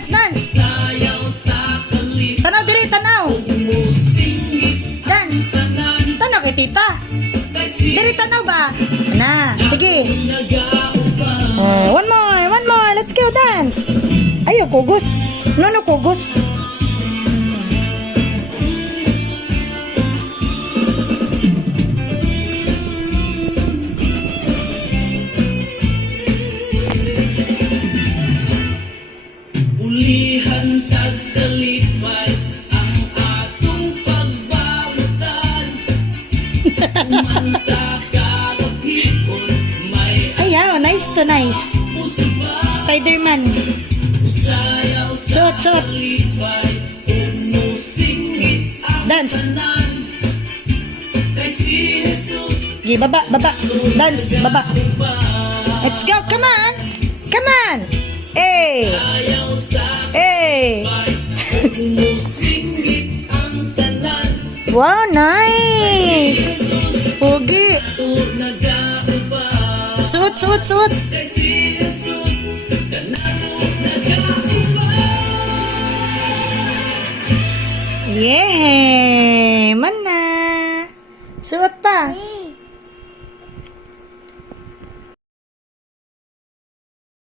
Dance, dance. Tanaw diri, tanaw. Dance. Tanaw kay tita. Diri tanaw ba? Na, sige. Oh, one more. Let's go dance. Ayo, kugos. No, kugos. Ulihan tagkalipay ang atong pagbabutan. Umansa kagapipon may Ayaw, nice to nice. Spider-Man. Suot. alipay umusingit ang Dance. tanan. Kay si Jesus Gi, baba. Dance, baba. Let's go, come on. Hey. ayaw sa Hey. umusingit ang tanan. Wow, nice. Pugi. Nagauba Suot. kay si Jesus kanano nagauba. Yeah. Mana. Suot pa.